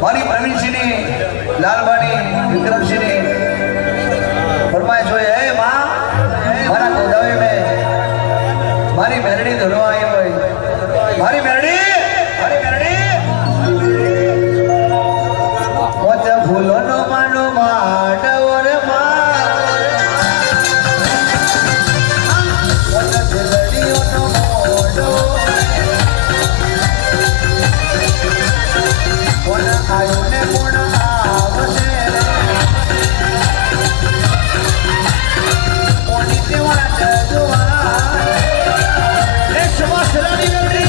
મારી પ્રવીણસિંહની લાલબાની વિક્રમસિંહની ફરમાઈશ હોય હે માં મારા ગોદાવી મેં મારી મેરડી ધરવા આવી હોય મારી મેરડી પોતે ફૂલોનો માનો માંડવો રે માં પોતે ફૂલડીઓનો મોઢો કોણ આવ્યો ને કોણ આવશે કોની તે વાત જોવા એ સમાસરાની મેરડી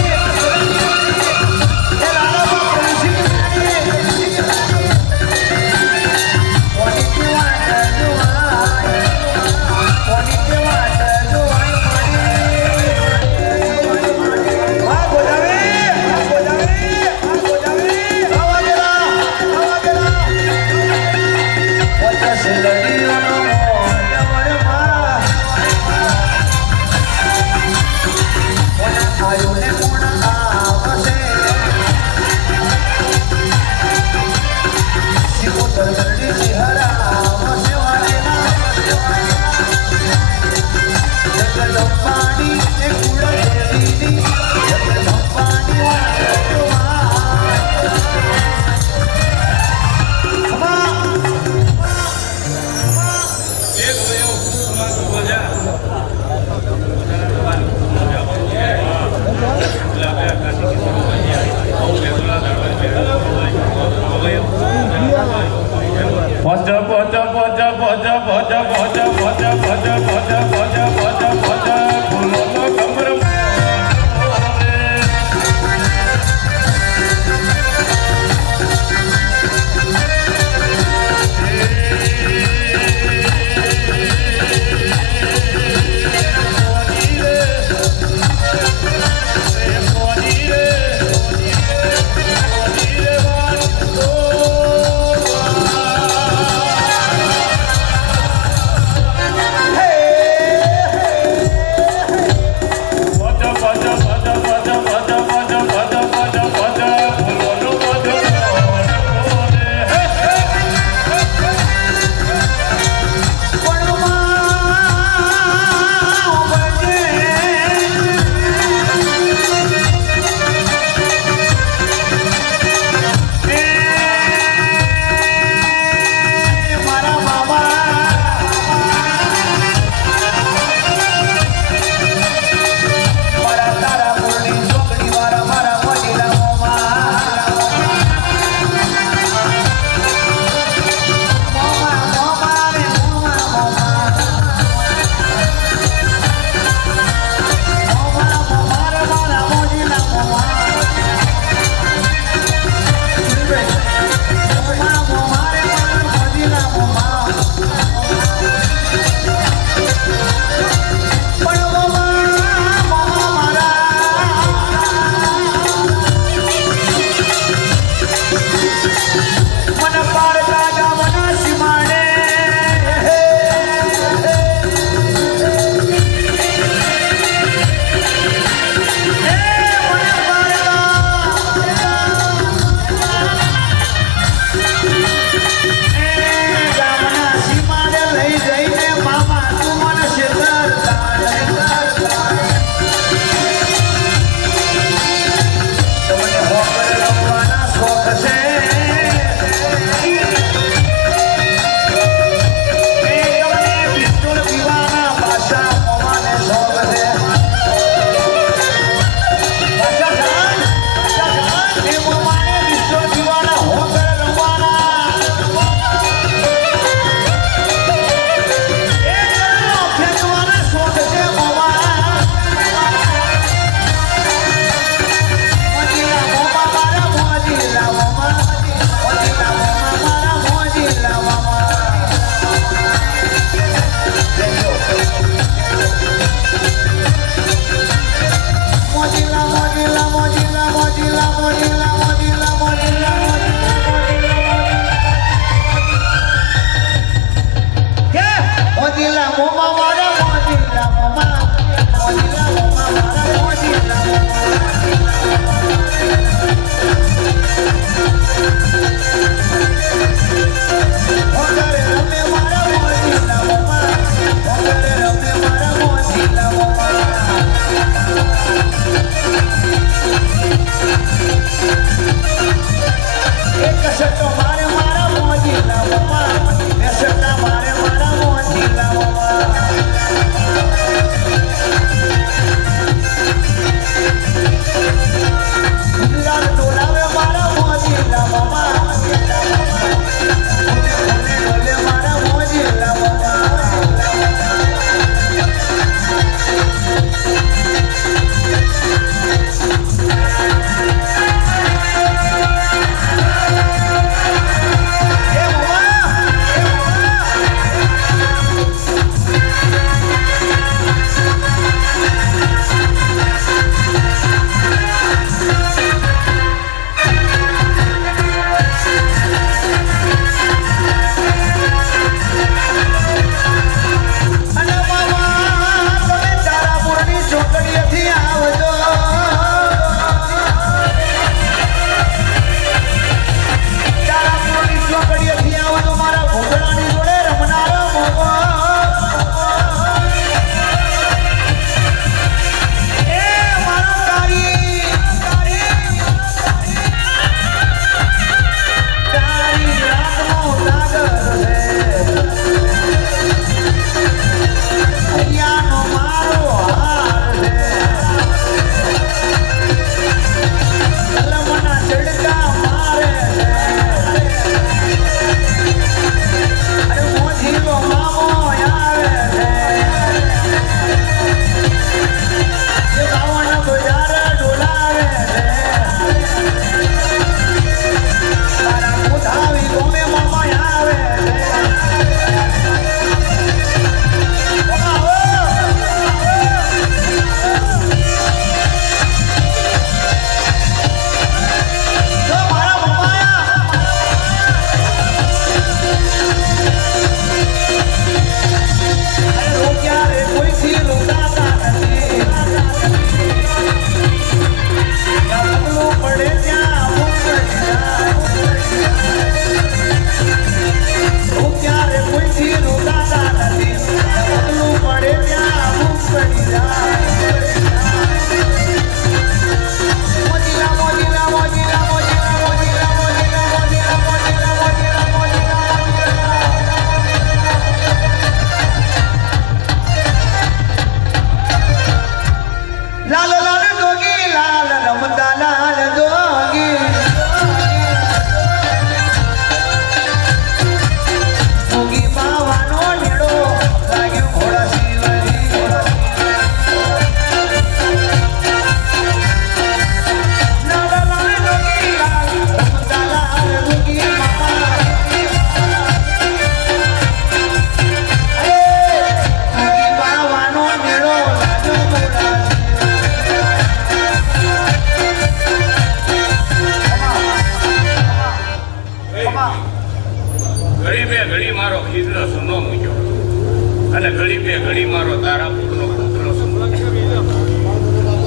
ઘડી બે ઘડી મારો તારાપુરનો પુત્ર છું.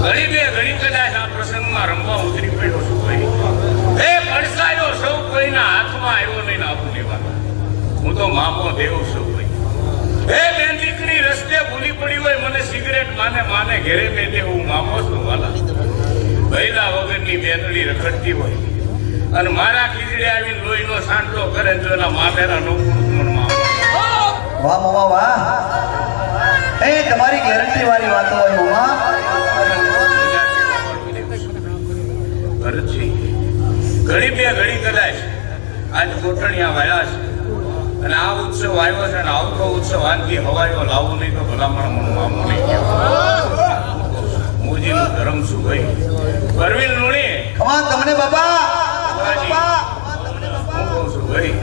ઘડી બે ઘડી કદાચ આ પ્રસંગમાં રમવા ઉતરી પડ્યો છું ભાઈ. એ પડસાયો સૌ કોઈના હાથમાં આવ્યો નહીં આવું લેવાનો. હું તો માપો દેવ છું ભાઈ. એ બેન દીકરી રસ્તે ભૂલી પડી હોય મને સિગરેટ માને ઘેરે બેઠે હું માપો છું વાલા. ભૈલા વગરની બેનડી રખડતી હોય અને મારા ખીજડે આવીને લોહીનો સાંટલો કરે તો એના મામેરા નો મનમાં વાહ મામા વાહ. એ તમારી ગેરંટી વાળી વાતો હોય મામા. ઘરથી ઘડી બે ઘડી કદાચ આજ કોટણિયા વાળા છે અને આ ઉત્સવ આવ્યો છે અને આવતો ઉત્સવ આનથી હવાયો લાવવું નહીં તો ભલામણ મનું મામું નહીં કહેવાય. મોજીનું ધર્મ શું ભાઈ. પરવીન લુણી ખમા તમને બાબા. હું કહું છું ભાઈ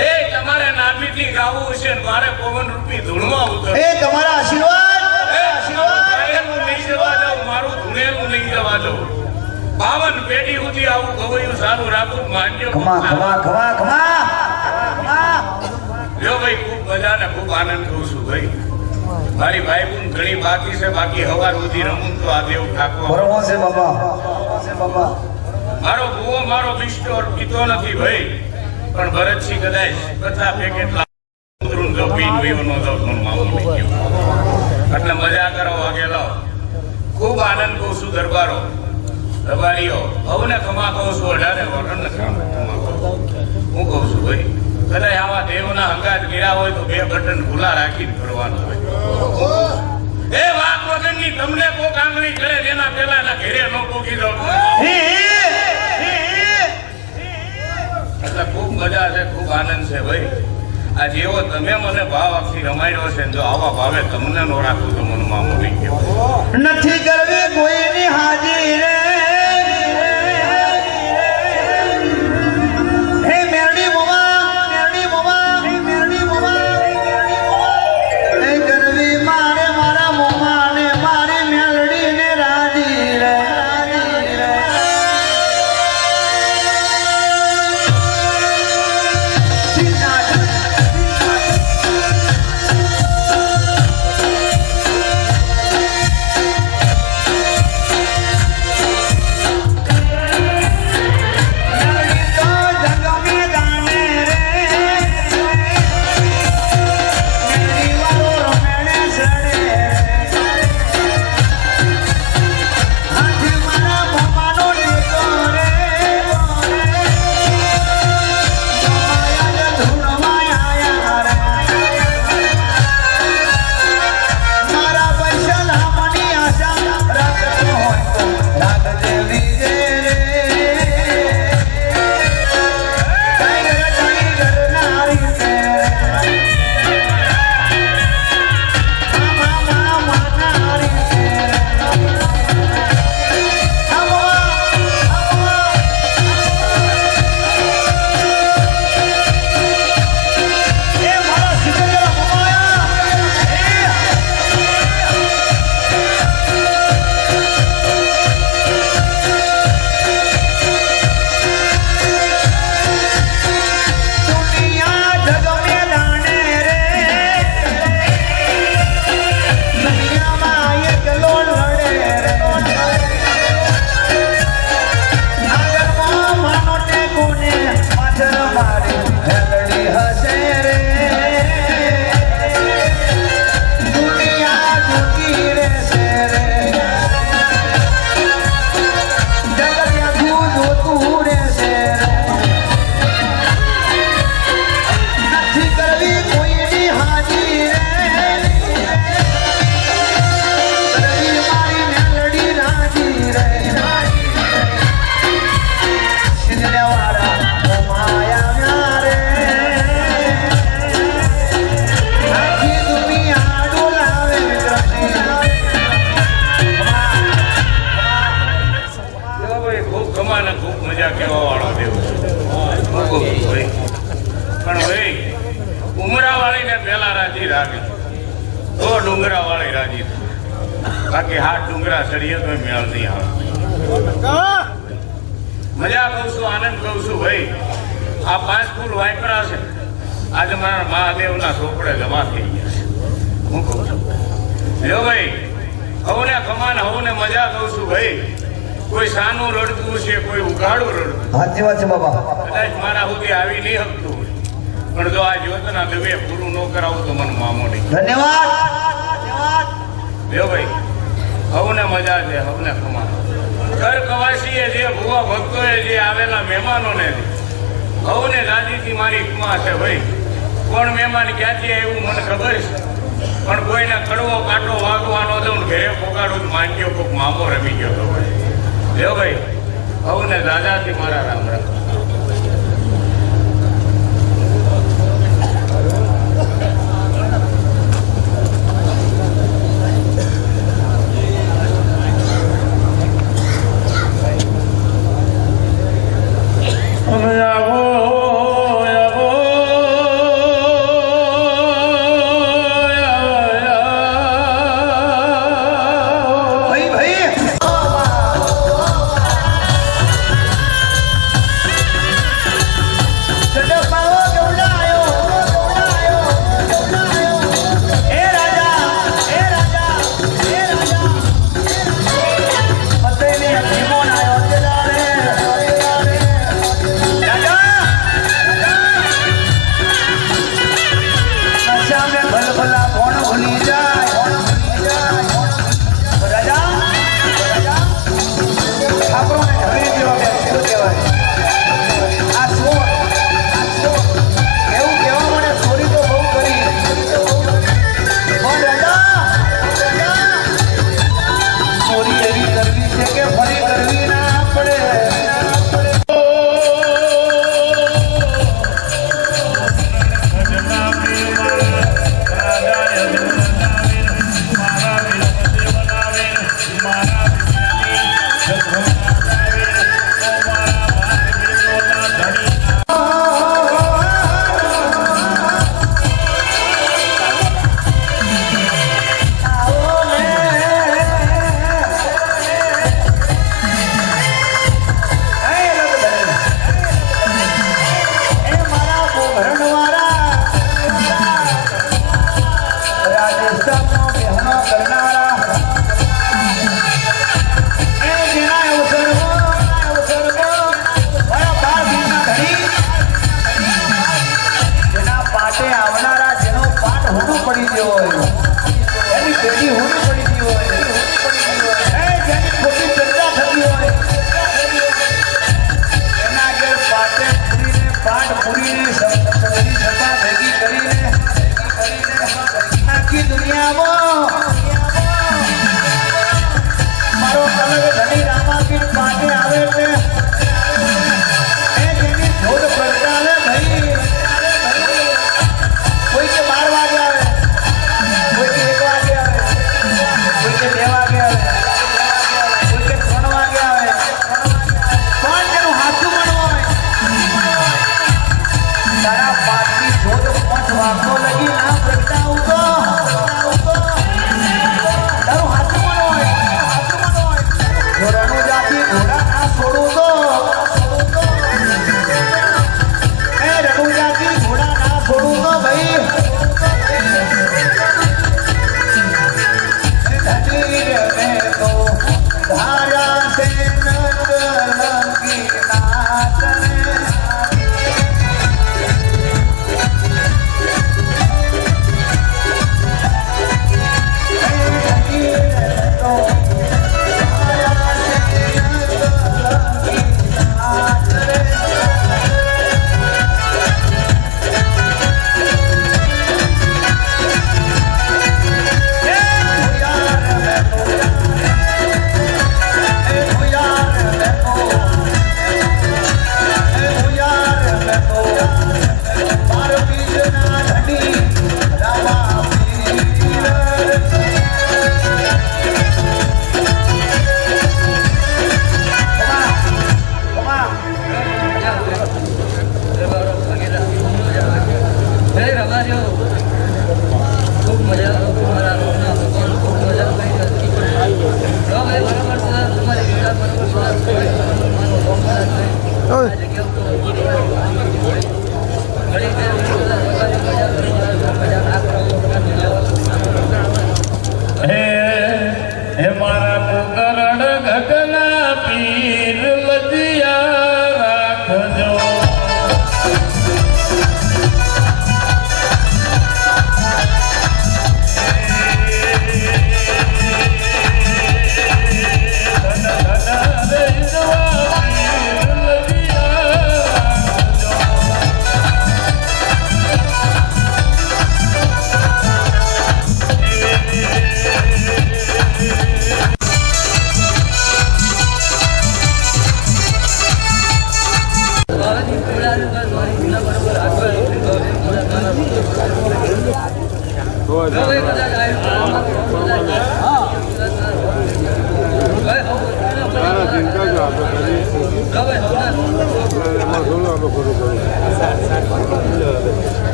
એ તમારે નાભીથી ગાવું છે ને મારે પવન રૂપી ધૂણવા ઉતર. એ તમારા આશીર્વાદ. હું નહીં જવા દઉં મારું ધૂણેલું નહીં જવા દઉં. 52 પેઢી સુધી આવું ગવૈયું સારું રાખું માનજો. ખમા ખમા ખમા ખમા ખમા. લ્યો ભાઈ ખૂબ મજા ને ખૂબ આનંદ કરું છું ભાઈ. મારી ભાઈ બુન ઘણી બાકી છે બાકી હવાર સુધી રમું તો આ દેવ ઠાકોર બરોબર છે બાબા. છે બાબા. મારો ભૂવો મારો બિસ્ટો પીતો નથી ભાઈ પણ ભરતસિંહ કદાચ 50 પેકેટ ઉતરું જો પીન વયો નો જાવ તો મામું નહીં કહેવાય. એટલે મજા કરો વાગે લાવ. ખૂબ આનંદ કહું છું દરબારો દરબારીઓ હવને ખમા કહું છું 18 વરણ ને ખમા કહું. હું કહું છું ભાઈ કદાચ આવા દેવના હંગાત ગીરા હોય તો 2 બટન ખુલ્લા રાખીને ફરવાનું હોય. એ વાત વગરની તમને કોક આંગળી કરે તેના પહેલા ના ઘેરે ન પોકી દો. એટલે ખૂબ મજા છે ખૂબ આનંદ છે ભાઈ. આ જેવો તમે મને ભાવ આપી રમાડ્યો છે જો આવા ભાવે તમને નો રાખું તો મને મામું નહીં કહેવાય. નથી કરવી કોઈની હાજી રે. હે મેરડી મોવા મેરડી મોવા મેરડી મોવા. હે કરવી મારે મારા મોમા ને મારી મેલડી ને રાજી રે. ડુંગરા વાળી રાજી બાકી હાથ ડુંગરા ચડીએ તો મેળ નહીં આવે. મજા કહું છું આનંદ કહું છું ભાઈ. આ 5 ફૂલ વાયપરા છે આજે મારા મહાદેવના ચોપડે જમા થઈ ગયા છે. લ્યો ભાઈ, હવને કમાન હવને મજા કહું છું ભાઈ. કોઈ સાનું રડતું છે, કોઈ ઉઘાડું રડતું. સાચી વાત છે બાબા. કદાચ મારા સુધી આવી નહીં શકતું હોય. પણ જો આ યોજના દવે પૂરું ન કરાવું તો મને મામો નહીં. ધન્યવાદ. લ્યો ભાઈ, હવને મજા છે, હવને કમાન. ઘર કવાસીએ જે ભુવા ભક્તોએ જે આવેલા મહેમાનોને હવને દાદીથી મારી કુમા છે ભાઈ. કોણ મહેમાન ક્યાંથી આવ્યું મને ખબર છે, પણ કોઈને કડવો કાંટો વાગવાનો દઉં ને ઘરે પોગાડું માંગ્યો કોઈક મામો રમી ગયો તો ભાઈ. લ્યો ભાઈ, હવને દાદાથી મારા રામ રામ. ભાઈ ભાઈ ચડપાવો ગૌડાયો હે રાજા હે રાજા હે રાજા પતેને જીવન આયો તેદારે રાજા નશા મે ભલભલા કોણ ભૂલી જાય રાજા આપણને હરી જેવા વ્યક્તિઓ કહેવાય. આ સોર એવું કહેવા મને ચોરી તો બહુ કરી પણ રાજા ચોરી એવી કરવી છે કે ફરી કરવી ના પડે. પડી ગયો હોય એની પેઢી હોડી પડી ગઈ હોય જેની ખોટી ચર્ચા થતી હોય એના આગળ પાઠ પૂરીને સભા ભેગી કરીને આખી દુનિયામાં મારો કલગ ધણી રામાપીર પાટે આવે છે જેની ધોધ પ્રગટાવે ભાઈ. કોઈ કે 12 વાગે આવે, કોઈ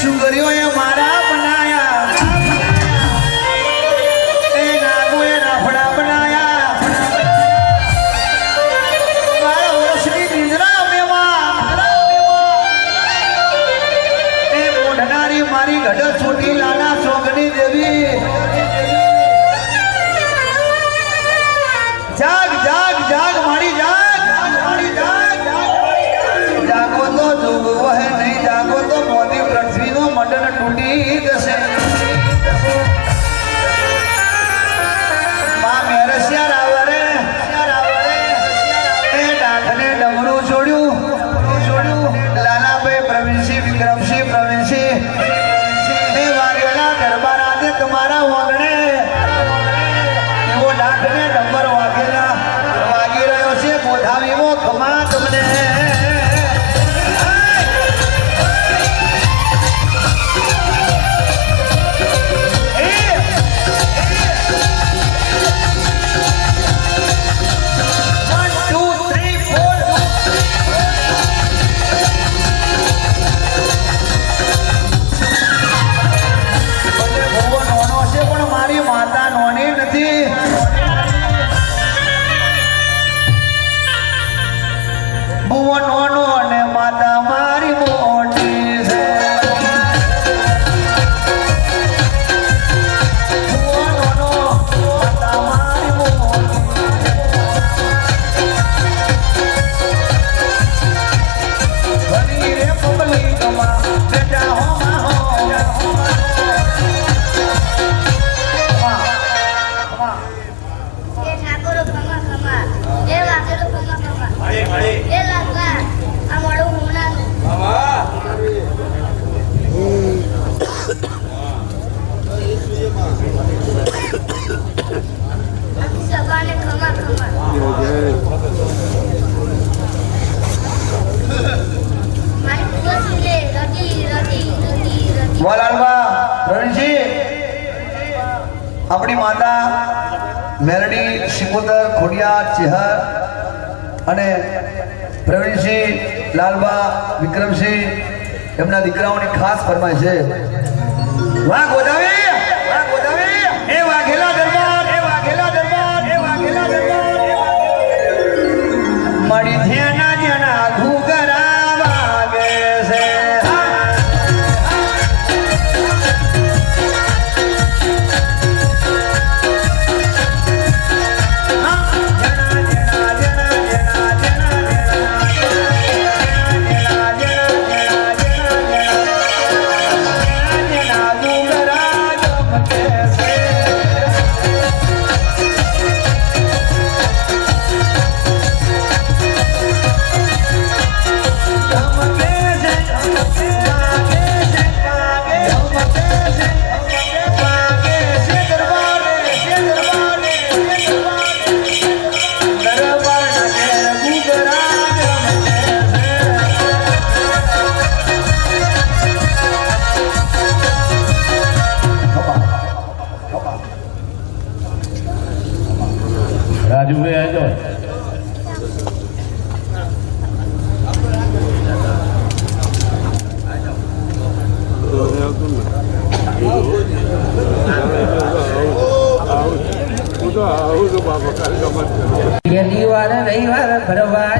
શું કર્યું એ મારા બનાયા એ નાગોએ રાફડા બનાયા મારા વર્ષની નિંદ્રા મેવા એ મોઢનારી મારી ગઢ છોટી લાલા ચોકની દેવી જાગ જાગ જાગ મારી જાગ મારી જાગ જાગો તો જોગવો હે નહીં જાગો તો મોદી પૃથ્વીનો મંડળ તૂટી જશે માં મેરસિયા રાવરે એ ડાકને ડમરું છોડ્યું લાલાભાઈ પ્રવીણસિંહ વિક્રમસિંહ પ્રવીણસિંહ એ વાગેલા દરબાર આજે તમારા વાગણે એવો ડાકને ડમર વાગી રહ્યો છે બોધાવીવો ખમા તમને આપણી માતા મેલડી સિકોતર ખોડિયાર ચેહર અને પ્રવીણસિંહ લાલબા વિક્રમસિંહ એમના દીકરાઓની ખાસ ફરમાઈશ છે વાહ ગોદાવી એ વાઘેલા દરબાર એ વાઘેલા દરબાર એ વાઘેલા દરબાર મળી ધ્યાના જેના ઘૂઘરા વાગે છે રાજુભાઈ આવજો શનિવાર રવિવાર ભરવા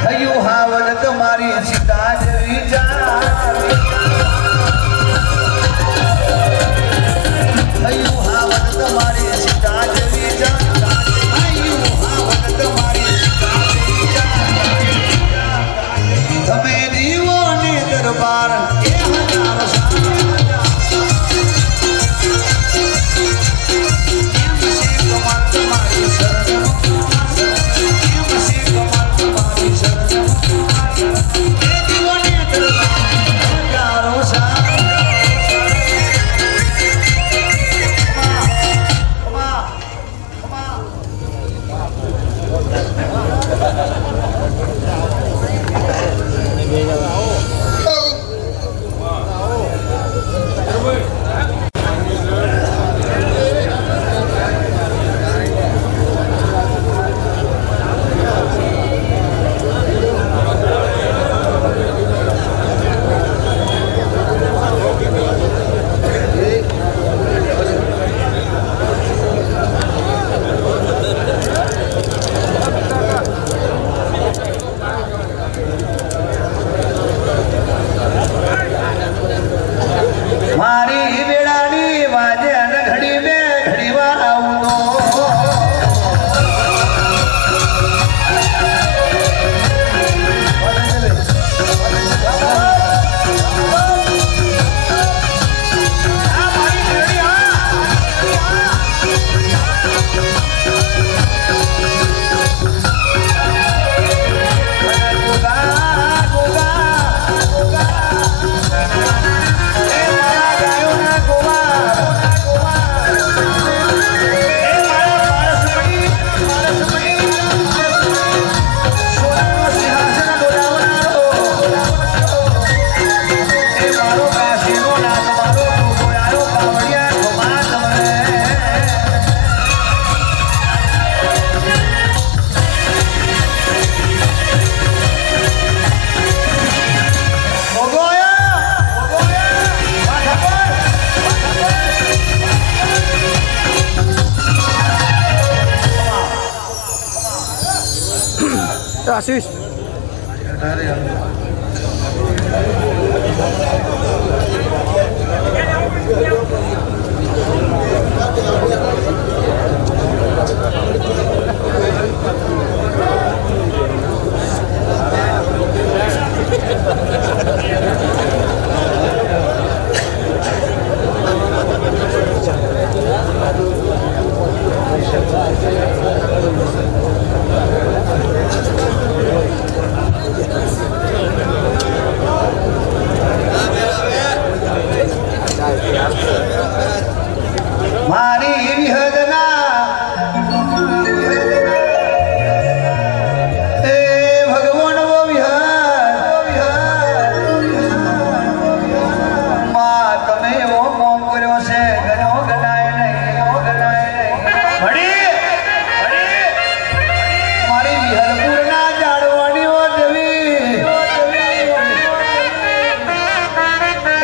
થયું હાવન તમારી સીતા જેવી થયું હાવન તમારી સીતા જેવી થયું હાવન તમારી સીતા જેવી તમે દીવો ને દરબાર એ હજાર તમારી શરણ આશીષ મારી વિહદના એ ભગવાન વો માં તમે એવો કોમ કર્યો છે ગણો ગણાય નહીં મારી વિહરપુરના જાડવાણીઓ દેવી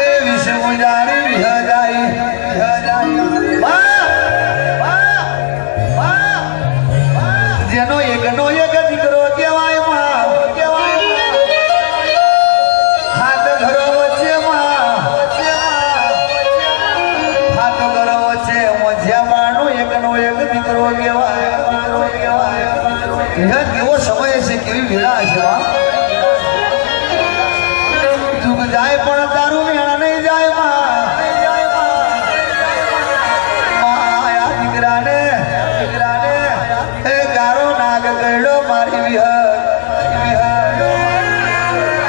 એ વિશે મુજારી વિહદાઈ જેનો એકનો એક દીકરો કહેવાય માં હાથ ઘરો વચ્ચે હાથ ઘરો વચ્ચે મધ્યમાંનો એકનો એક દીકરો કહેવાય કેવો સમય છે કેવી વેળા છે દુઃખ જાય પણ તારું મેળા નહીં જાય દીકરાને એ ગારો નાગ ગયડો મારી વિહર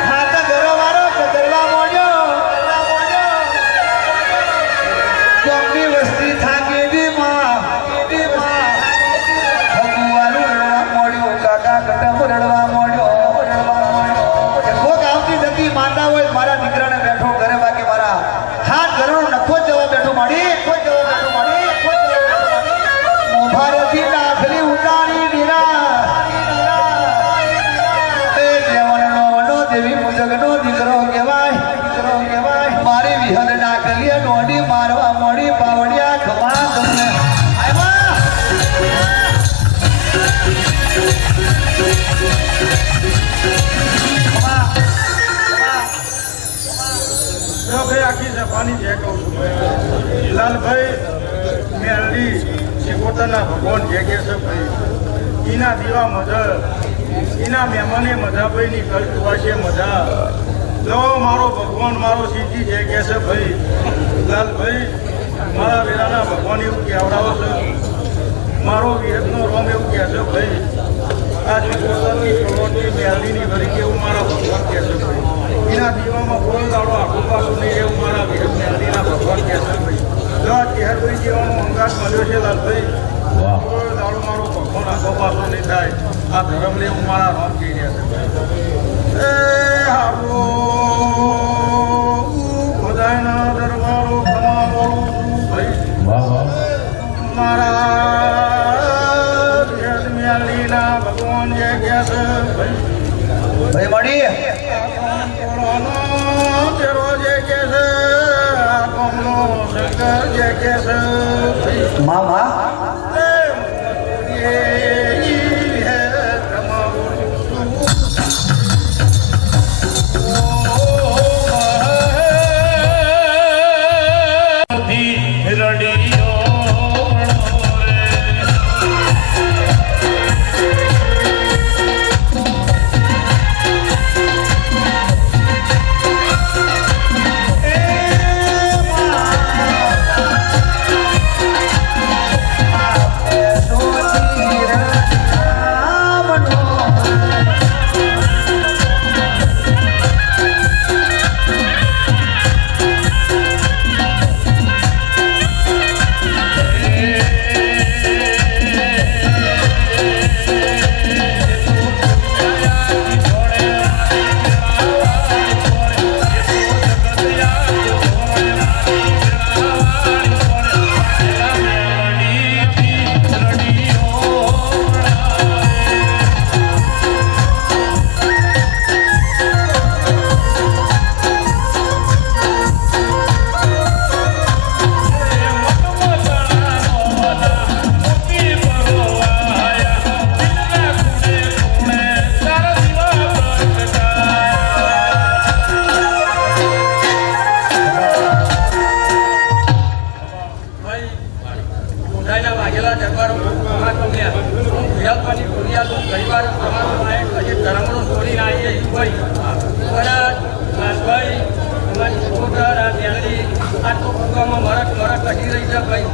હાથ ઘરો મારો કતરવા મોડ્યો કોમની વસ્તી થાકી દી માં ભગવાન રડવા મોડ્યો કાકા કટમ રડવા મોડ્યો કોક આવતી જતી માતા હોય મારા દીકરાને બેઠો ઘરે બાકી મારા હાથ ઘરનો નખો જ જવા બેઠો માડી મોભારેથી નાખલી ઉતારી દીરા એ દેવણનો વડો દેવી મુજગનો દીકરો કહેવાય મારી વિહદ નાખલી નોડી મારવા મોડી પાવડિયા ખમા તમને આખી જફાની જે કહું છું ભાઈ લાલભાઈ મેરડી શિકોતરના ભગવાન જે કે છે ભાઈ એના દીવા મજા એના મહેમાને મજા ભાઈની કલ્પવાશે મજા જો મારો ભગવાન મારો સીધી જે કે છે ભાઈ લાલભાઈ મારા વેરાના ભગવાન એવું કહેવડાવો છે મારો વિહતનો રોમ એવું કહે છે ભાઈ આ શિકોતરની કરોડની મેરડીની વરી એવું મારા ભગવાન કહે છે ભાઈ એના દીવામાં કોઈ દાડો આખું પાછું નહીં એવું મારા વિહત મેરડીના ભગવાન કહે છે ભાઈ જો આ ચેહરભાઈ જેવાનો અંગાત મળ્યો છે લાલભાઈ કોઈ દાડો મારો ભગવાન આખો પાછો નહીં થાય આ ધર્મ લેવું મારા રોમ કહી રહ્યા છે એ હારો બધાના દરબારો કમાવાળું છું ભાઈ મારા વિહત મેરડીના ભગવાન જે કહે છે ભાઈ મળી મામા ભાઈ અમારી છોકરા આ મેલડી આ તો કુવામાં મરક કહી રહી છે ભાઈ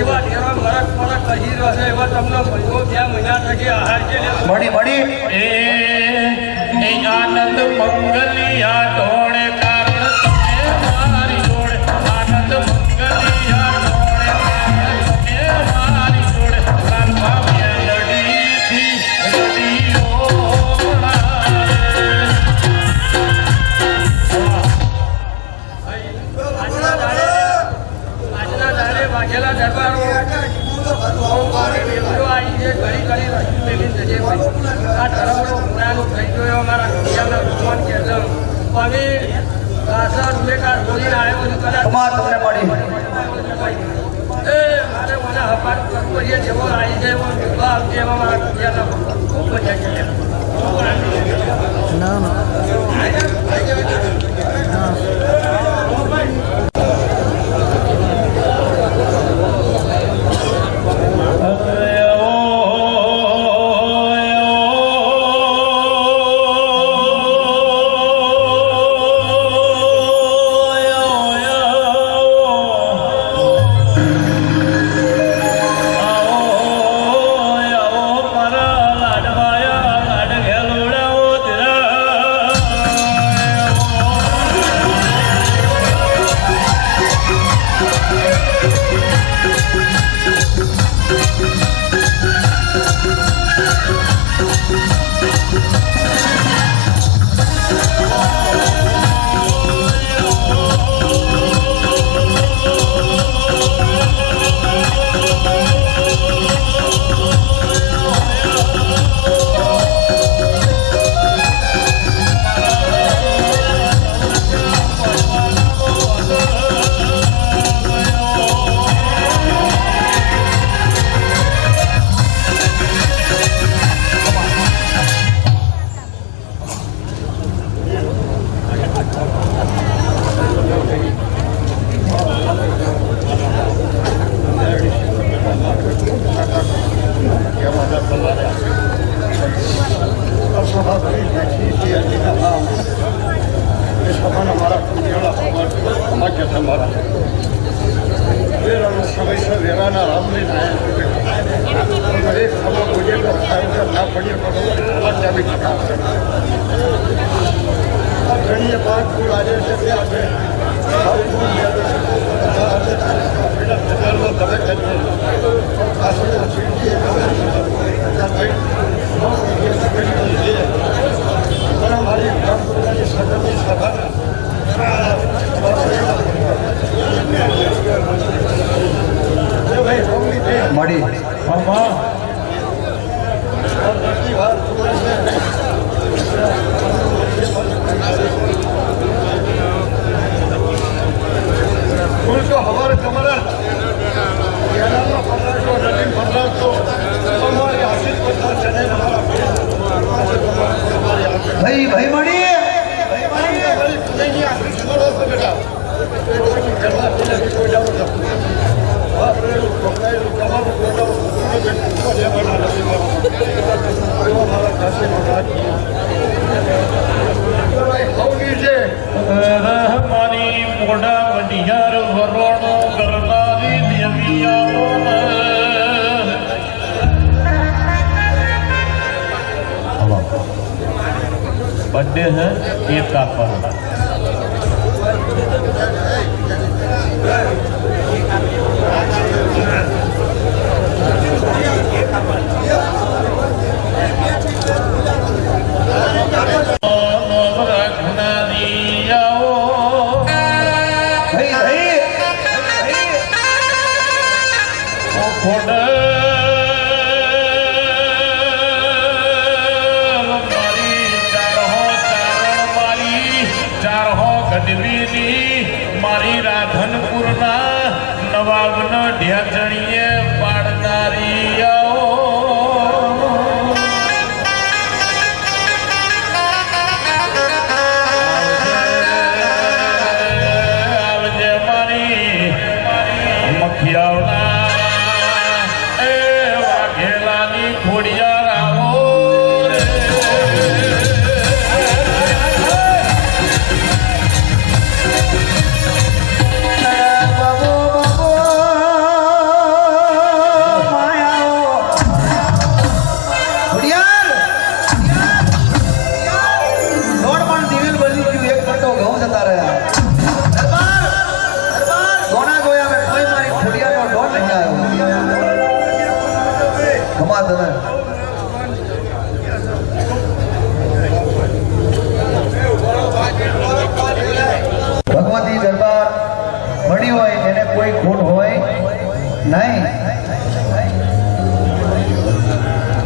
એવા ઢેરો મરક કહી રહ્યો છે એવા તમને ભાઈઓ 2 મહિના થકી આહાર છે મળી એ આનંદ મંગલિયા ઢોળે કારણ તમે મારી જોડે આનંદ મંગલિયા ઢોળે કારણ તમે મારી જોડે કાનમાં મેલડીથી રડીઓ આજના દાડે વાઘેલા દરબારો આવી છે ઘડી જજે ભાઈ આ ધર્મનો ગુનાનો થઈ ગયો અમારા દુનિયાના ભગવાન કે છે અમે કાસર બેકાર બોલીને આવ્યો છું કદાચ તમને મળી એ મારે મને હપાટ કરીએ જેવો આવી જાય એવો વિવાહ આવશે એવા મારા દુનિયાના ભગવાન ખૂબ મજા છે મળી હવારે તમારા ભાઈ મળી મારી મોઢા વઢિયાર વરોણો કરનારી દેવીયાઓ बर्थडे है केक काटवाना મારી રાધનપુરના નવાબનો ઢેચણીએ પાડનારી આવજે મારી મખિયાવના એ વાઘેલાની ખોડિયાર આવો નહીં.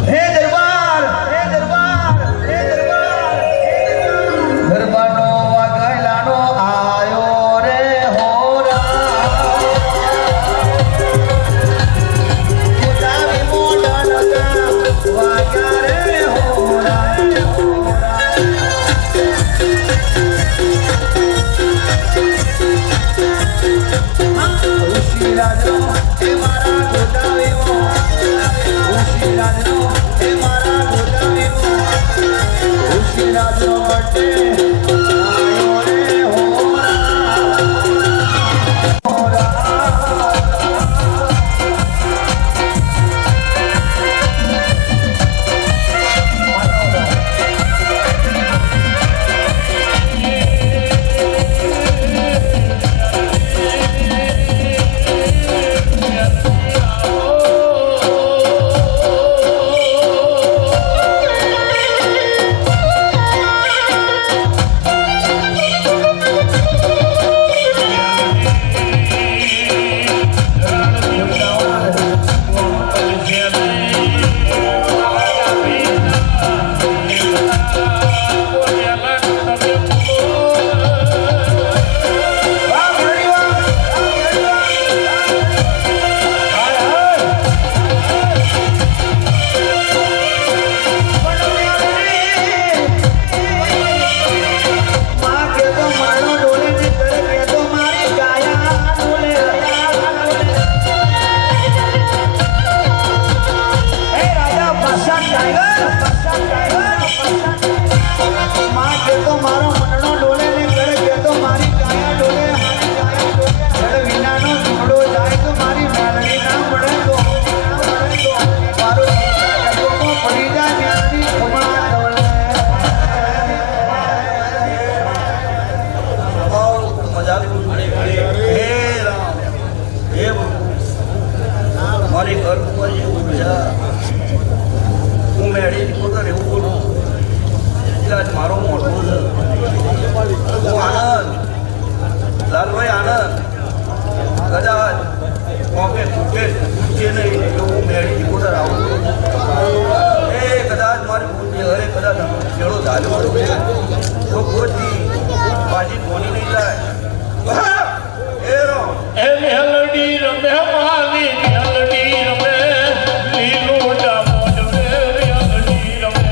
હે દરબાર, હે દરબાર, હે દરબાર, દરબારનો વાઘેલાનો આયો રે હોરા. ઉદાવી મોઢા વાગ્યા રે હોરા. ઋષિરાજનો એ મારા ગોદાવીનો, ઋષિરાજનો એ મારા ગોદાવીનો, ઋષિરાજનો બર્થડે આયો રે હોરા. મારી ઘર ઉપર એવું છે, હું મેળી પોતે એવું બોલું એટલે આજ મારો મોટો છે. હું આનંદ, લાલભાઈ આનંદ કદાચ કોકે તૂટે નહીં એવું મેળી પોતે આવું એ કદાચ મારી બુદ્ધિ હરે કદાચ છેડો ધાર્યો તો કોઈ પાછી કોની નહીં જાય. એ રો એ મેલડી રમે મારી મેલડી રમે લીલું ડામોડ મેલડી રમે.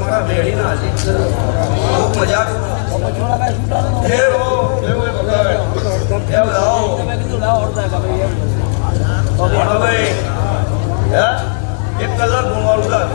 મારા મેળીના ખૂબ મજા એક કલાક ગુણવાળું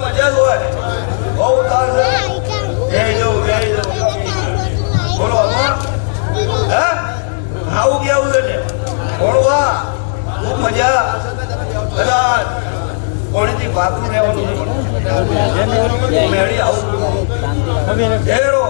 મજા જ હોય બહુ ઉતાર બોલો હા આવું કેવું છે ને ભણવા ખૂબ મજા કદાચ કોણીથી બાપનું રહેવાનું મેળી આવું ઢેરો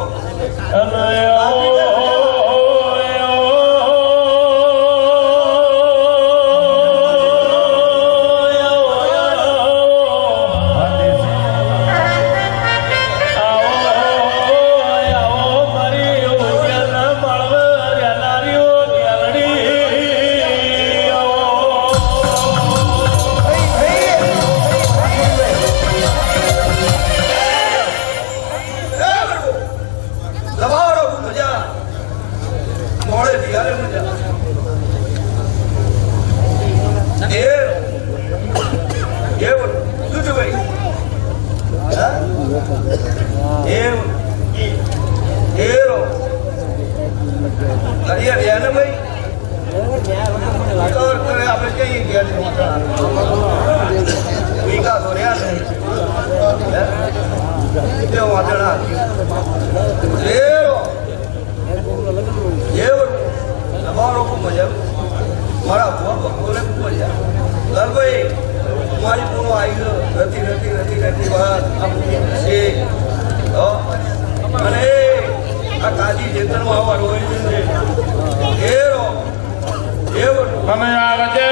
દબાવો આપણે કઈ ગયા વિકાસો રહ્યા નહીં વાંચણા તમારો ખૂબ મજા મારા ભગવાને ખૂબ મજા લાલભાઈ મારી પૂરો આવી નથી વાત છે અને આ કાજી ચેતનમાં આવવાનું હોય છે તમે આવજે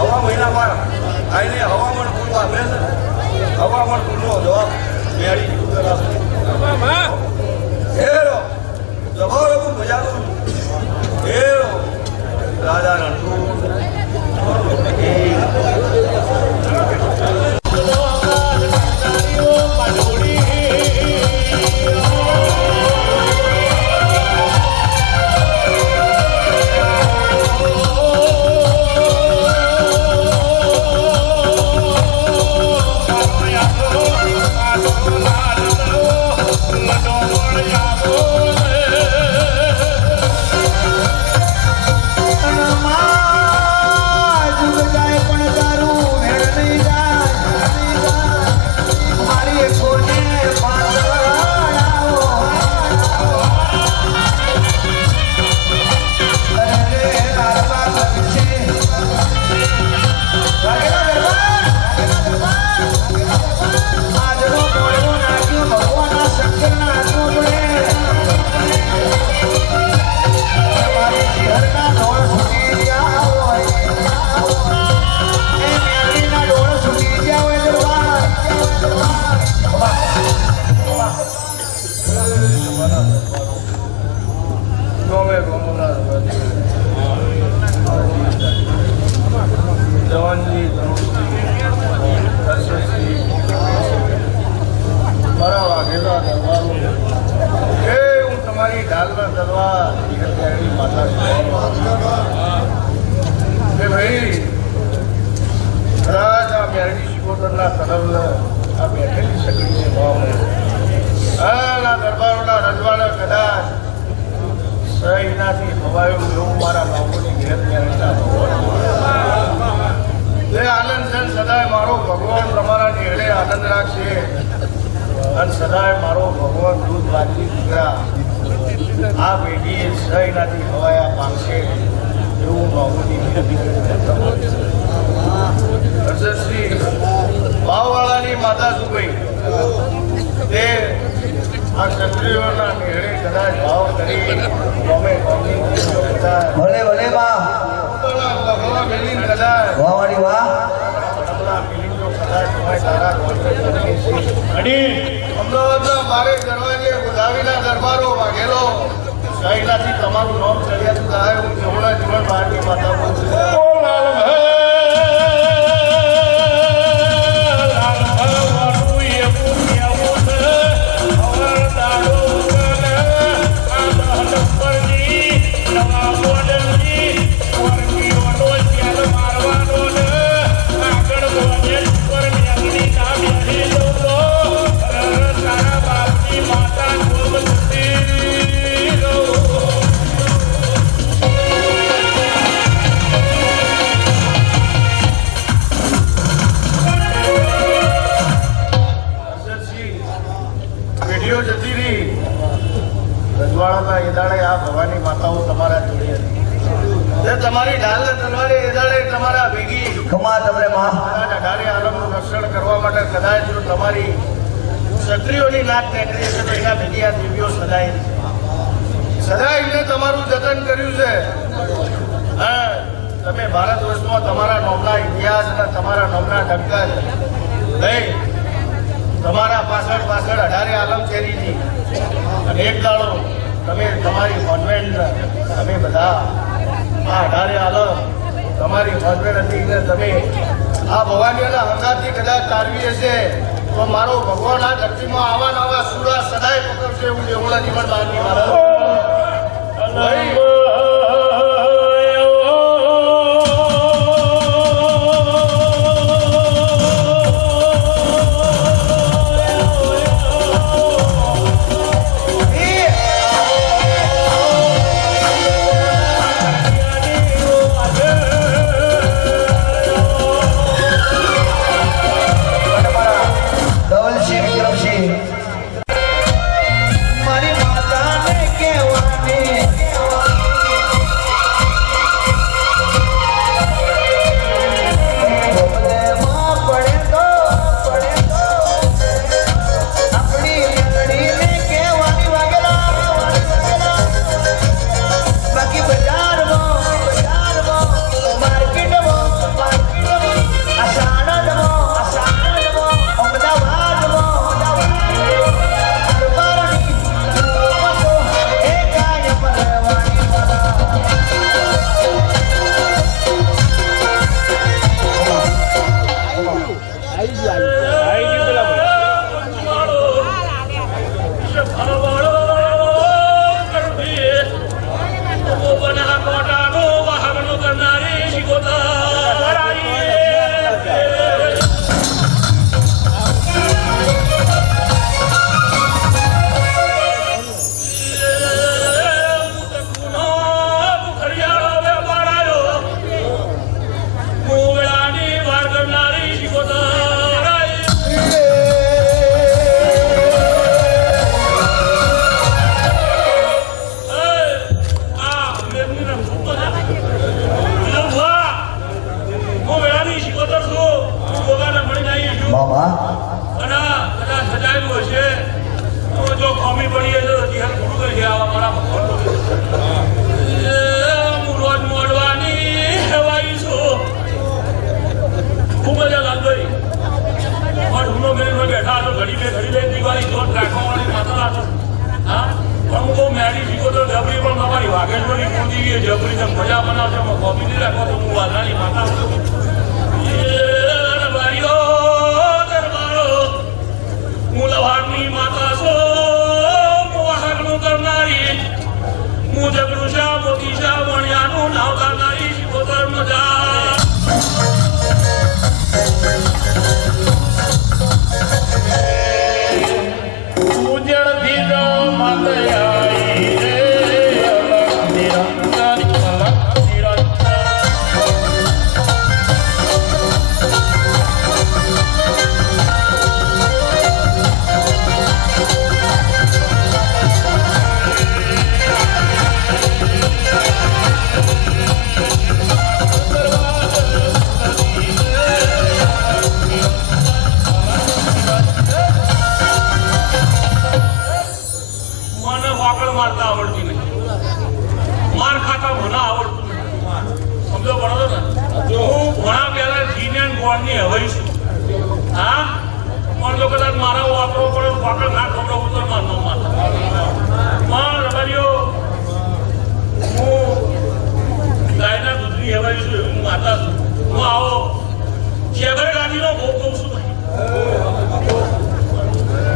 હવા મહિનામાં આઈને હવામાન પૂરું આપે છે હવામાન પૂરનો જવાબ મેળી હેરો જવાબ ખૂબ મજા કરું હેરો રાજા રણછોડ સદાય મારો ભગવાન દૂધ વાંચી દીકરા આ પેઢીએ સહીનાથી હવાયા પામશે એવું મામૂલી હર્ષશ્રી ભાવવાળાની માતા સુભાઈ તે આ ક્ષત્રિયોના નિર્ણય કદાચ ભાવ કરી ગમે ભલે ભલે માં ભગવાન મેલીન કદાચ વાહ વાળી વાહ અમદાવાદના મારે દરવાજે ગુલાબીના દરબારો વાઘેલો શાહીનાથી તમારું નામ ચડ્યા થાય હું જમણા જીવન બહારની માતા બોલું માતા સંભાળો હતા એ દાડે આ ભવાની માતાઓ તમારા જોડે હતી જે તમારી ઢાલ ને તલવારે એ દાડે તમારા ભેગી ખમા તમને માં તમારા અઢારે આલમનું રક્ષણ કરવા માટે કદાચ જો તમારી ક્ષત્રિયોની નાક નીકળી હશે તો એના ભેગી આ દેવીઓ સદાય એમને તમારું જતન કર્યું છે હા તમે ભારત વર્ષમાં તમારા નોમના ઇતિહાસ અને તમારા નોમના ડંકા લઈ તમારા પાછળ પાછળ અઢારે આલમ ચેરીજી અને એક દાડો તમે તમારી કોન્વેન્ટ તમે બધા આ અઢારે આલમ તમારી કોન્વેન્ટ હતી એટલે તમે આ ભવાનીઓના હંગાથી કદાચ તારવી હશે તો મારો ભગવાન આ ધરતીમાં આવા નવા સુરા સદાય પકડશે એવું દેવળા જીવન બહારની મારા ધવલસિંહ વિક્રમસિંહ મારી માતાને કહેવાની ભોગલેમાં પડે તો આપણી મેલડીને કહેવાની વાગેલા બાકી બજારમાં માર્કેટમાં આષાઢમાં અમદાવાદમાં અરબાની તો એ કાય પરવાની મામા મજા બનાવશે કોપી નહીં રાખો તો હું વાદળાની માતા મૂલવાડની માતા છો મોહાકનું કરનારી હું જગરુષા મોતીશા વણિયાનું નાવ કરનારી શિકોતર મજા ઉજળ ધીરો માતયાઈ રે નિરંતર મારતા આવડતી નહીં માર ખાતા મને આવડતું નહીં સમજો પડો ને જો હું ઘણા પહેલા જીને ગોળની હવાઈ છું હા પણ જો કદાચ મારા વાપરવો પડે પાકડ ના ખબર ઉતર મારનો માર રબારીઓ હું ગાયના દૂધની હવાઈ છું હું માતા છું હું આવો શેગર ગાડીનો બહુ કહું છું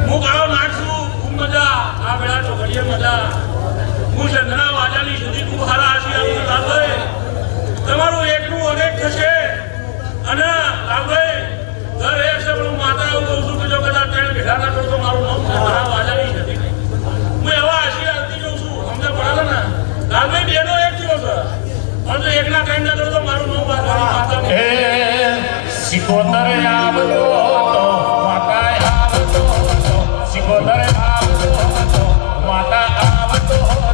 હું ગાળો નાખશું ખૂબ મજા આ વેળા ચોકડીએ મજા હું ચંદ્રના વાજાની સુધી ખૂબ હારા આશી લાલભાઈ તમારું એકનું અનેક થશે અને લાલભાઈ દર એક છે પણ હું માતા એવું કહું છું કે જો કદાચ ટ્રેન ભેગા ના કરતો મારું નામ ચંદ્રના વાજાની સુધી હું એવા આશી આવતી જઉં છું અમને પડે ને લાલભાઈ બેનો એક થયો છે પણ જો એકના ટ્રેન ના કરતો મારું નામ વાજાની માતા શિકોતર આવતો માતા આવતો શિકોતર આવતો માતા આવતો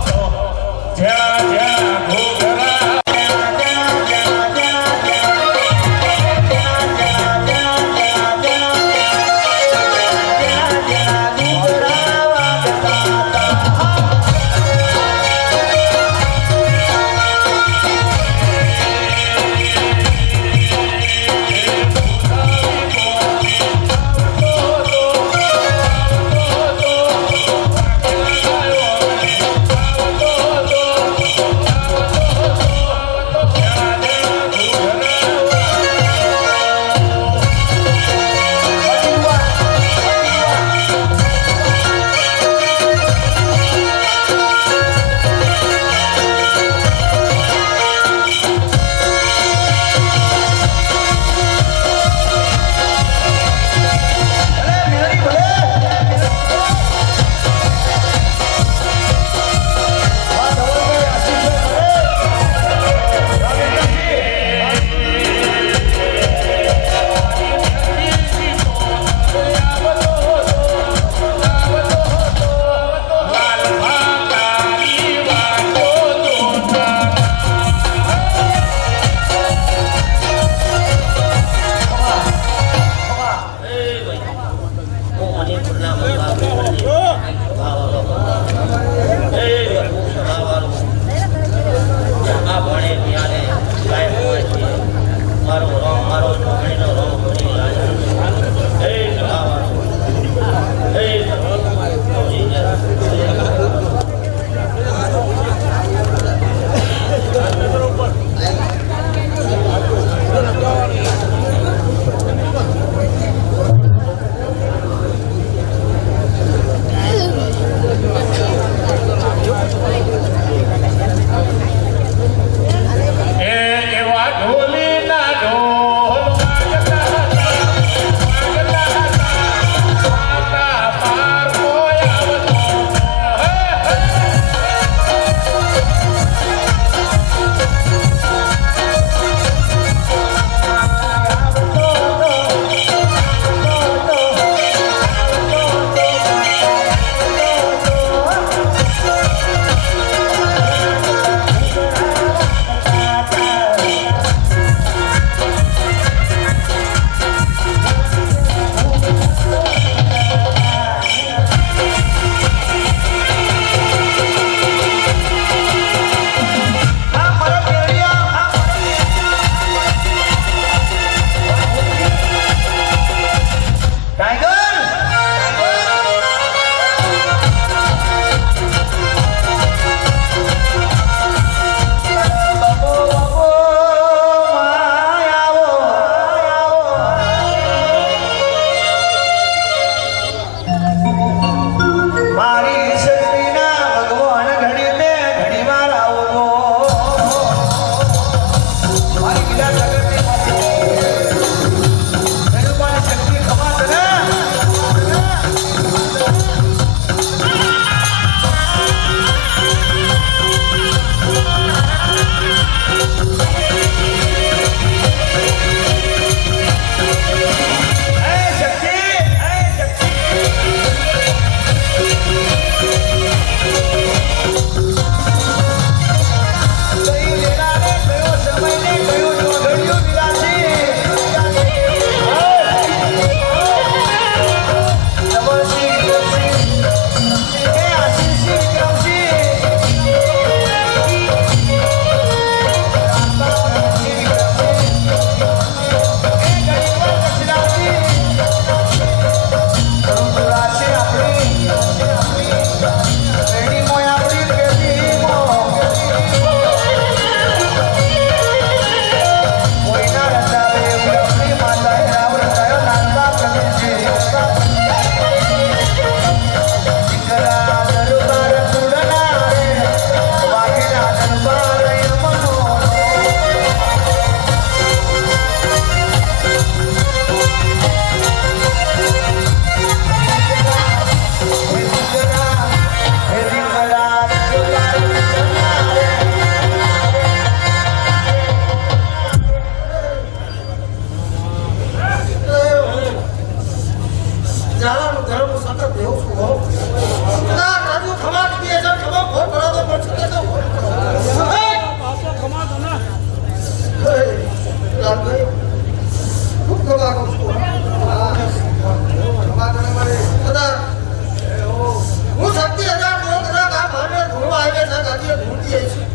છે ભૂલીએ છીએ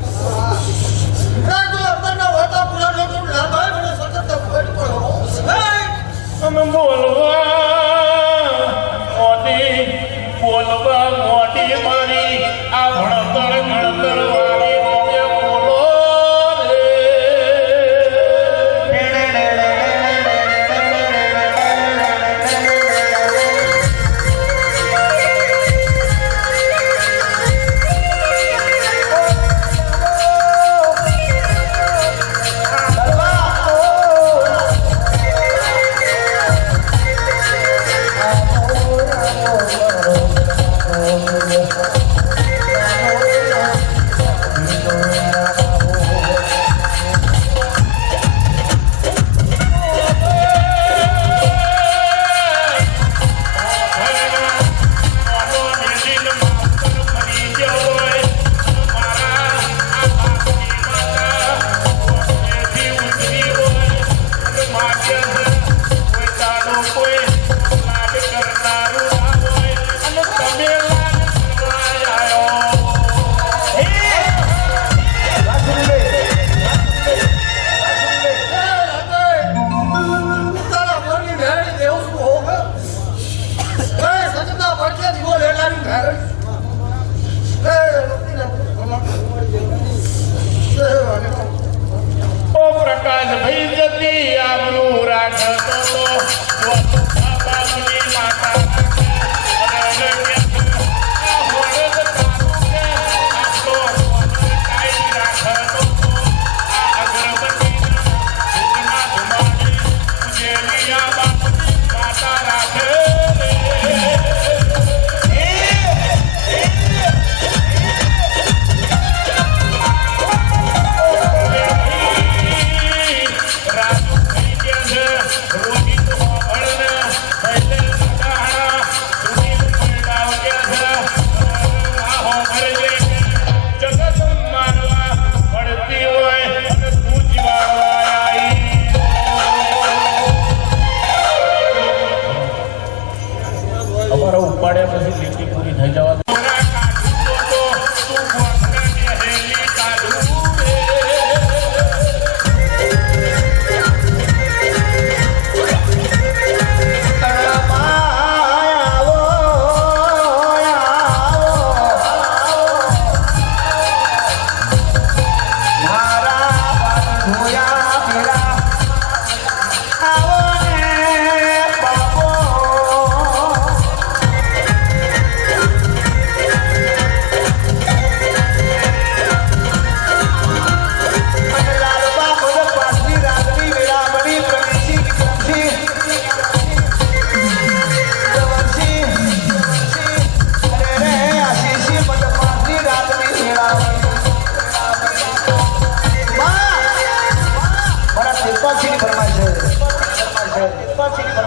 રાજો અંદરના હોતા પુરાણો તો લાભાય મને સતત ભટ પડો અમે બોલવા મોટી મારી આ ભણતર ગણતર વાળી તમે બોલો તારા મરની ભેળી દેવ શું હોવે સજતા પડકે દીવો લેલાની ભેળી ઓ પ્રકાશ ભાઈ જતી આબરૂ રાખતો બાબુની માતા અમારા ઉપાડ્યા પછી લીટી પૂરી થઈ જવા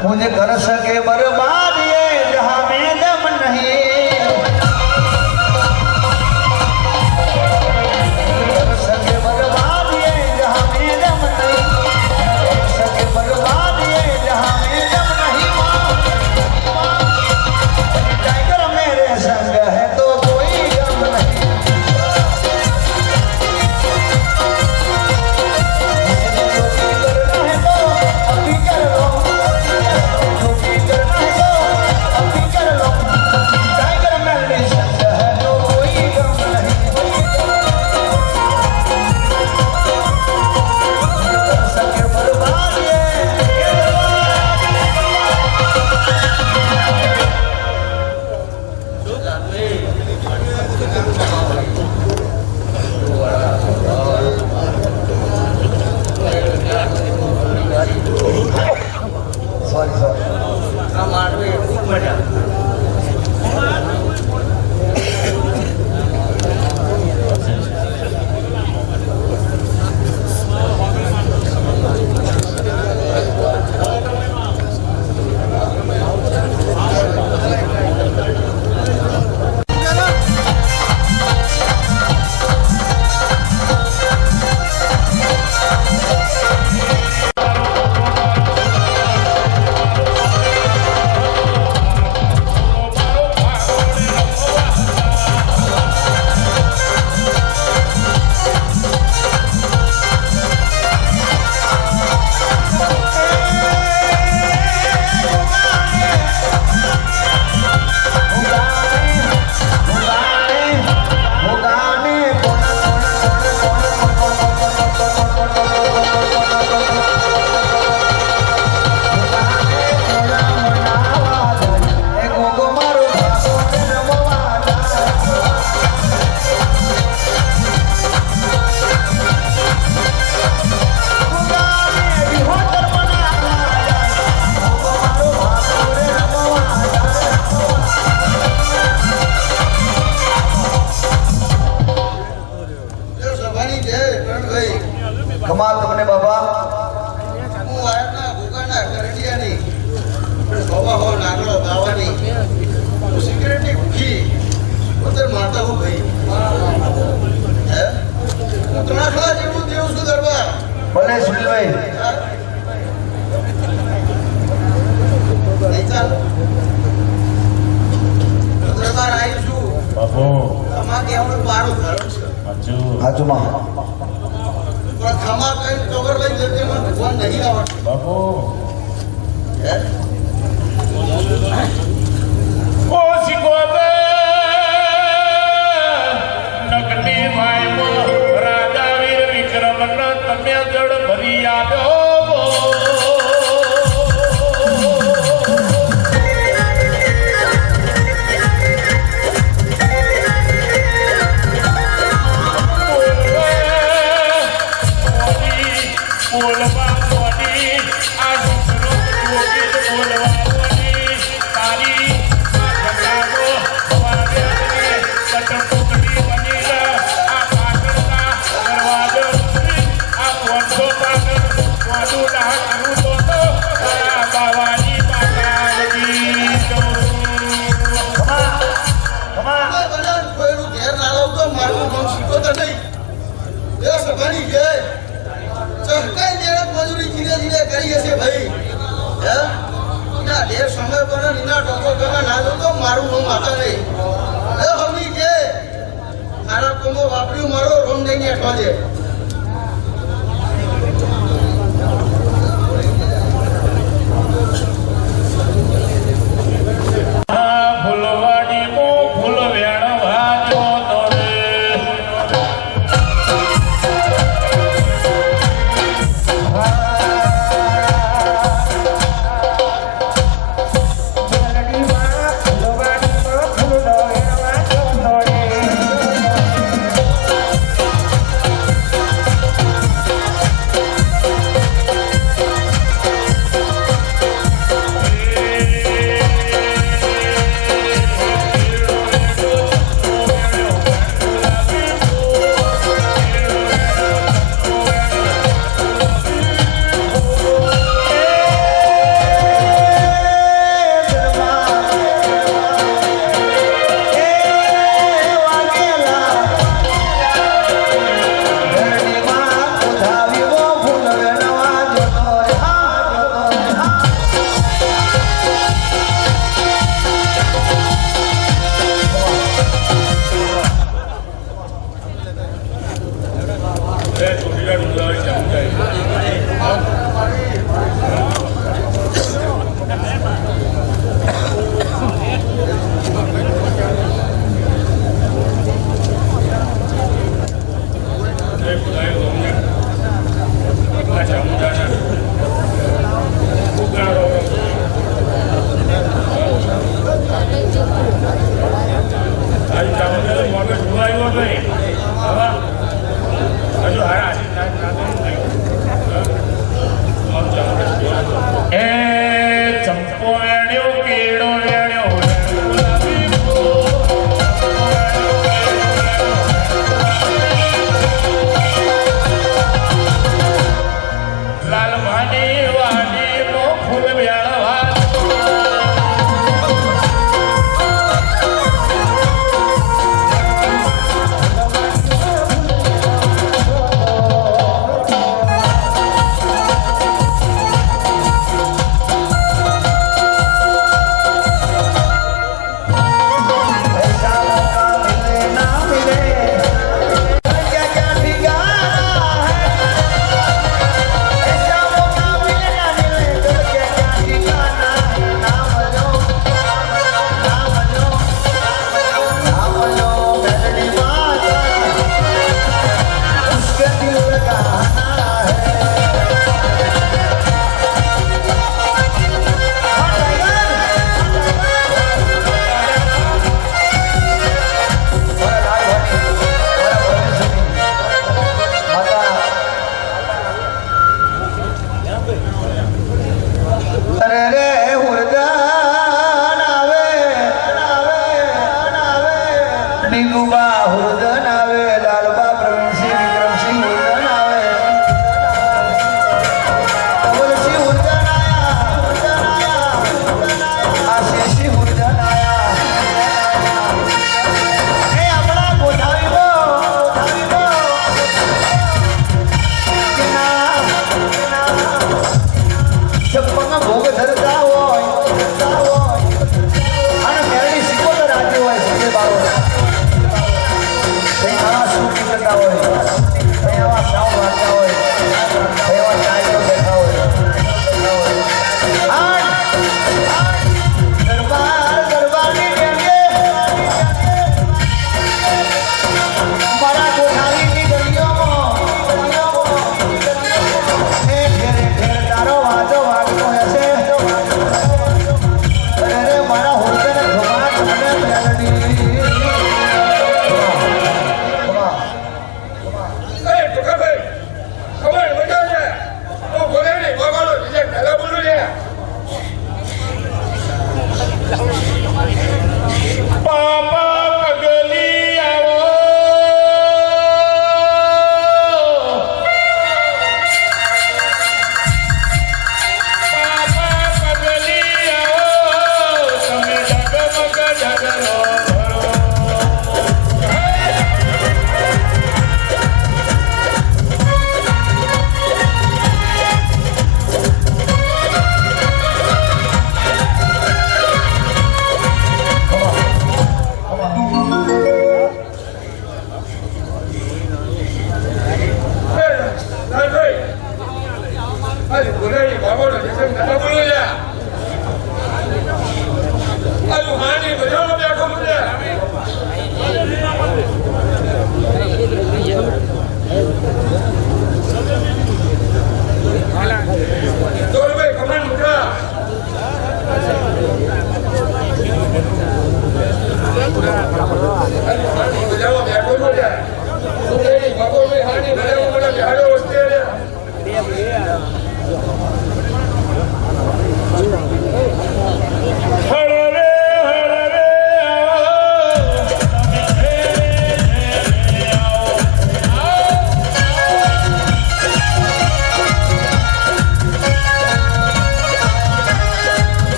मुझे कर सके बर्बाद ये जहां में दम नहीं कर सके बर्बाद ये जहां में दम नहीं कर सके बर्बाद ये जहां में दम नहीं टाइगर मेरे संग है तो कोई गम नहीं करना है तो अभी कर लो करना है तो ખમા તમને બાબા હું આયરના ભૂકાના કરડિયાની હવા હો નાગડો ગાવાની સિક્યુરિટી ભૂખી પોતે માતા હું ભાઈ હે હું ત્રણખલા જેવું દેવું છું દરબાર ભલે સુનિલભાઈ નહીં ચાલ દરબાર આવી છું બાપુ ખમા કે આપણે બારું ધરણ છે હજુ હાજુમાં પણ ખમા કઈ ટોગર લઈ જતી મને ભગવાન નહીં આવડતું બાપુ હે ઓ શિકોદર નગની વાયમાં રાજા વીર વિક્રમનો તમે જડ ભરી આવ્યો બોલવા બોલી આ છોકરો ગોવિંદ બોલવા બોલી તારી ગંગાનો વાગ્યાને કટપુકડી બની આ પાટણના દરવાજો આ કોણસો પાટણ કોડું ના કરું તો આ બાવાની માતાજી બનાન કોઈનું ઘેર ના લાવ તો મારું નામ શીખોતર નહીં એ સભાની જય ચહકાઈ દેડક મજૂરી ધીરે ધીરે કરી હશે ભાઈ હે ના દેર સમય પર નીના ટોકો કરવા ના દો તો મારું નામ માતા નહીં એ હમી કે આના કોમો વાપર્યું મારો રોમ દઈને અઠવા દે ફૂલવાડીમાં ફૂલ વેણવા જો દોડે ફૂલવાડીમાં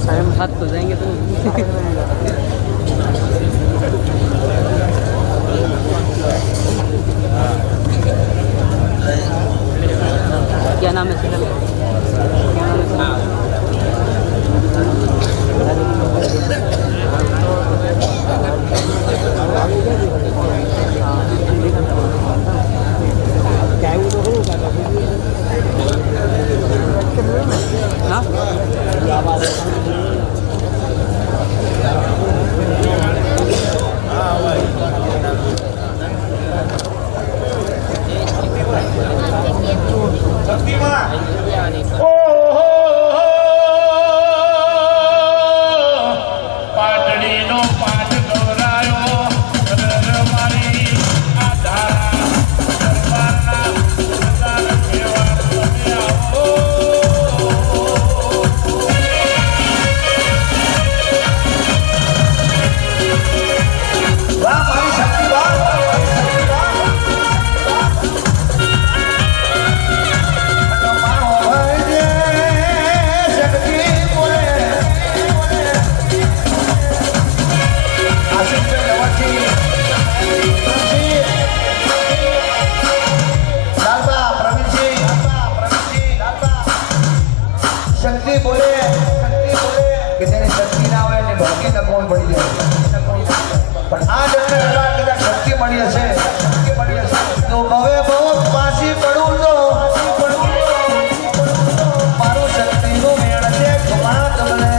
साइड हाथ तो जाएंगे तो क्या नाम है इसका? क्या नाम है પાટડીનો પાઠ ગૌરાયો મારી આ ધારા દરબારના સરદાર કેવા તમે આવો વાહ મારી શક્તિ વાહ શક્તિ બોલે કે જેની શક્તિ ના હોય એને ભક્તિ તકવાણ પડી જાય પણ આ જન્મે કદાચ શક્તિ મળી હશે તો હવે બહુ પાછી પડું તો મારું શક્તિનું મેળ છે ખમા તમને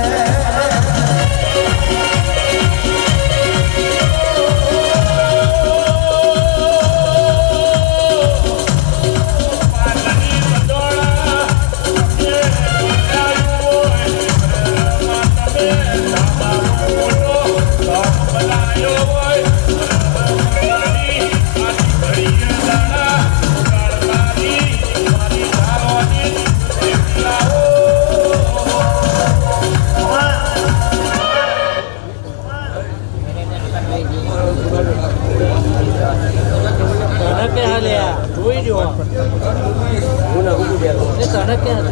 सड़क के हाल है જોઈ જો सड़क के हाल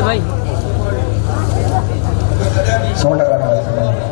भाई 100%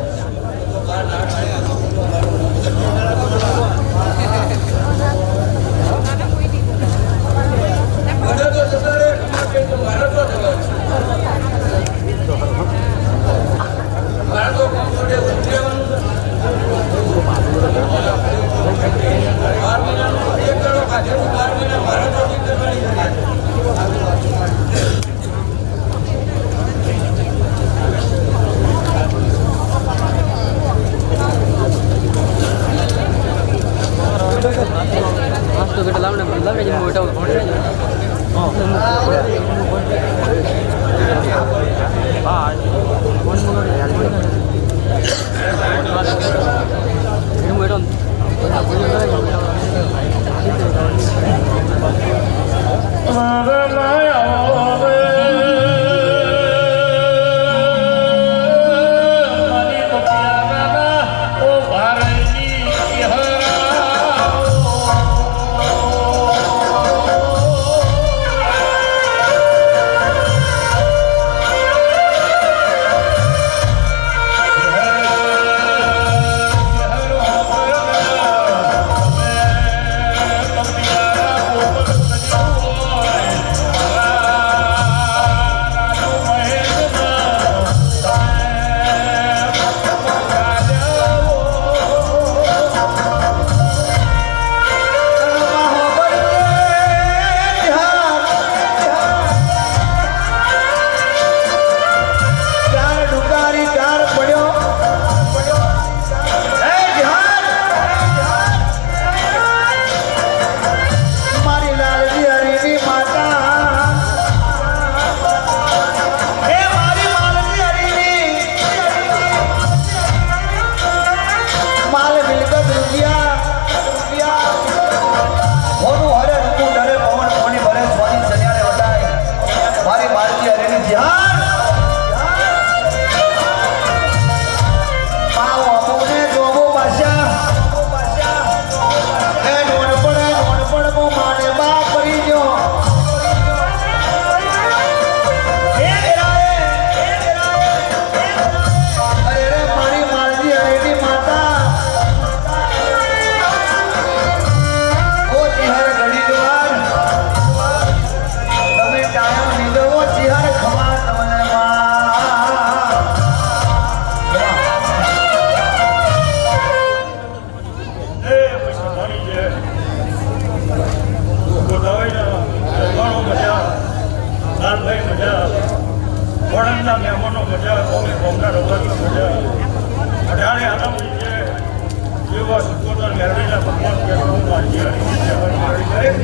એના મહેમાનો મજા કોમના રવાજો મજા અઢારે આલમની જે એવા સુકોતર મેળવીના ભગવાન કહેવામાં દરેક